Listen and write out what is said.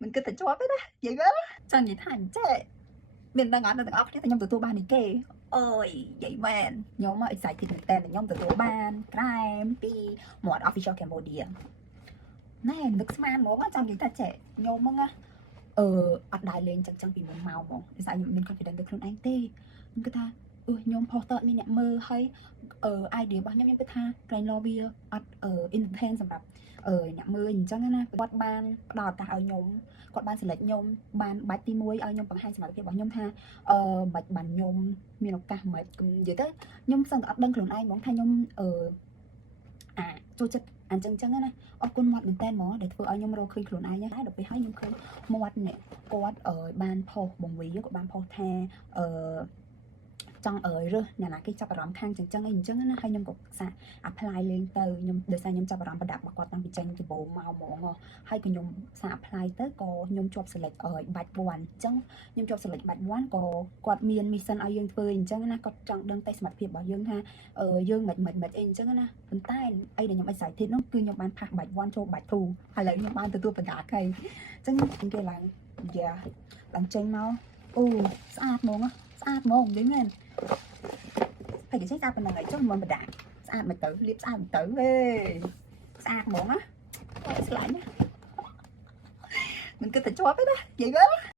mình cứ tự chua biết đó vậy đó chẳng gì thành chứ mình đang ngắn là từng óc thế nhưng từ tua ban này kê ôi vậy men nhóm mà excited thì tên là nhóm từ tua ban crime pi một official Cambodia này nước man muốn chẳng gì ta trẻ nhóm mà ở đại lên chẳng bị mình màu mà sao mình confident được luôn anh tê người ta nhóm poster mình nhận mơ hay idea bao nhiêu cái tha cái lobby intent សម្រាប់អ្នកមើលអញ្ចឹងណាគាត់បានផ្ដល់ឱកាសឲ្យខ្ញុំគាត់បាន select ខ្ញុំបានបាច់ទី1ឲ្យខ្ញុំបង្ហាញសមត្ថភាពរបស់ខ្ញុំថាមិនបានខ្ញុំមានឱកាសមិននិយាយទៅខ្ញុំសឹងតែអត់ដឹងខ្លួនឯងហ្មងថាខ្ញុំចូលចិត្តអញ្ចឹងណាអរគុណមាត់មែនតើហ្មងដែលធ្វើឲ្យខ្ញុំរកឃើញខ្លួនឯងដែរដល់ពេលហើយខ្ញុំឃើញមាត់នេះគាត់បានផុសបង្វីគាត់បានផុសថាចង់រើសអ្នកណាគេចាប់អារម្មណ៍ខាងចឹងអីអញ្ចឹងណាហើយខ្ញុំក៏សា apply លេងទៅខ្ញុំដោយសារខ្ញុំចាប់អារម្មណ៍ប្រដាប់របស់គាត់តាំងពីចេញដំបូងមកហ្មងហើយក៏ខ្ញុំសា apply ទៅក៏ខ្ញុំជាប់ select បាច់1អញ្ចឹងខ្ញុំជាប់ select បាច់1ក៏គាត់មាន mission ឲ្យយើងធ្វើអញ្ចឹងណាគាត់ចង់ដឹងតែសមត្ថភាពរបស់យើងថាយើងមិនអីអញ្ចឹងណាប៉ុន្តែអីដែលខ្ញុំ excited នោះគឺខ្ញុំបាន pass បាច់1ចូលបាច់2ឥឡូវខ្ញុំបានទទួលបណ្ដាខៃអញ្ចឹងគេឡើងឡើងចេញមកអូស្អាតហ្មងស្អាតហ្មងនិយាយមែនហើយគេចេះតែប៉ុណ្ណឹងហើយចុះមិនបដាស្អាតមិនទៅលាបស្អាតមិនទៅស្អាតហ្មងណាស្លាញ់ណាមិនគិតតែជាប់ទេណានិយាយមើល